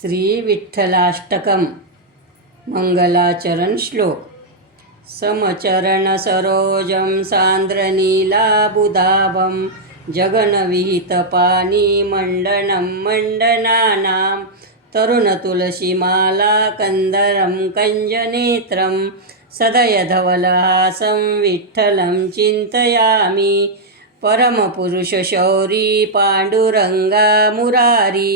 श्री विठ्ठलाष्टकम मंगलाचरण श्लोक। समचरण सरोजं सान्द्रनीलाबुधाभं जगन्विहितपाणि मण्डनं मण्डनानां तरुणतुलसीमाला कन्दरं कञ्जनेत्रं सदयधवलहासं विठ्ठलं चिन्तयामि। परमपुरुषशौरी पाण्डुरङ्गा मुरारी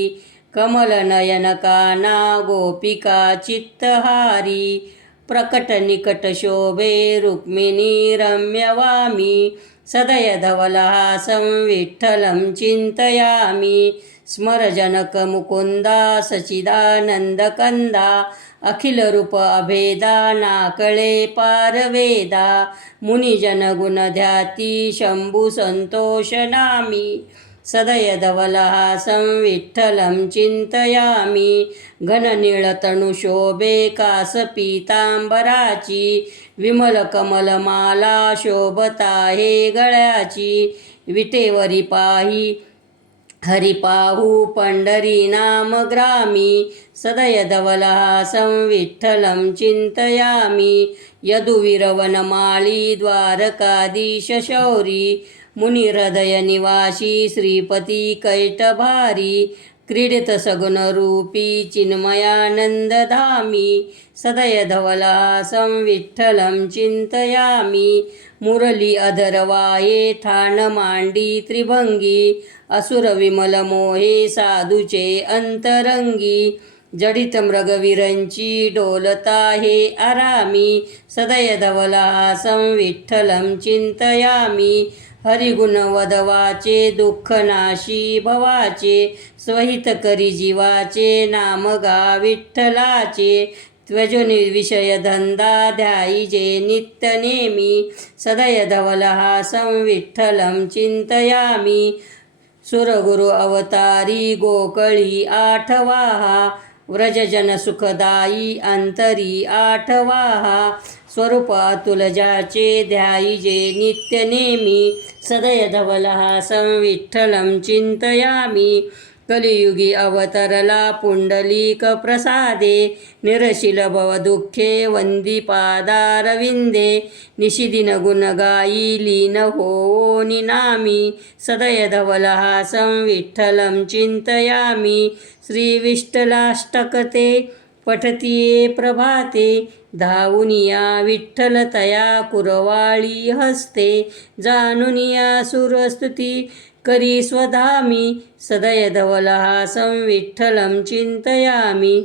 कमलनयनकाना गोपिका चित्तहारी प्रकटनिकटशोभे रुक्मिणी रम्यवामी सदयधवलहासं विठ्ठलं चिन्तयामि। स्मरजनकमुकुन्दा सच्चिदानन्दकन्दा अखिलरूप अभेदा नाकळे पारवेदा मुनिजनगुणध्याती शम्भुसन्तोषनामी सदयधवलहासं विठ्ठलं चिन्तयामि। घननीळतनुशोभे कासपीतांबराची विमलकमलमाला शोभता हे गळ्याची विटेवरी पाही हरिपाहू पंढरीनामग्रामी सदयधवलहासं विठ्ठलं चिन्तयामि। यदुवीरवनमाळी द्वारकाधीशशौरी मुनिहृदयनिवासी श्रीपती कैटभारी क्रीडित सगुणरूपी चिन्मयानन्दधामी सदयधवलहासं विठ्ठलं चिन्तयामि। मुरली अधरवाये ठाण मांडी त्रिभंगी असुरविमलमोहे साधूचे अंतरंगी जडित मृगवीरंची डोलता हे आरामी सदयधवलहासं विठ्ठलं चिन्तयामि। हरिगुणवधवाचे दुःखनाशी भवाचे स्वहित करी जीवाचे नामगा विठ्ठलाचे त्वजोनिर्विषय धंदा ध्यायीजे नित्यनेमी सदयधवलहासं विठ्ठलं चिन्तयामि। सुरगुरु अवतारी गोकळी आठवाहा व्रजजन सुखदायी अंतरी आठवाहा स्वरूप अतुल ज्याचे ध्यायीजे नित्यनेमी सदयधवलहासं विठ्ठलं चिन्तयामि। कलियुगी अवतरला पुंडलीक प्रसादे निरशिल भवदुःखे वंदीपादारविंदे निशिदिन गुणगायी लीन होवो निनामी सदयधवलहासं विठ्ठलं चिन्तयामि। श्रीविठ्ठलाष्टकते पठतिये प्रभाते धावुनिया विठ्ठलतया कुरवाळी हस्ते जानुनिया सुरस्तुती करी स्वधामी सदयधवलहासं विठ्ठलं चिन्तयामि।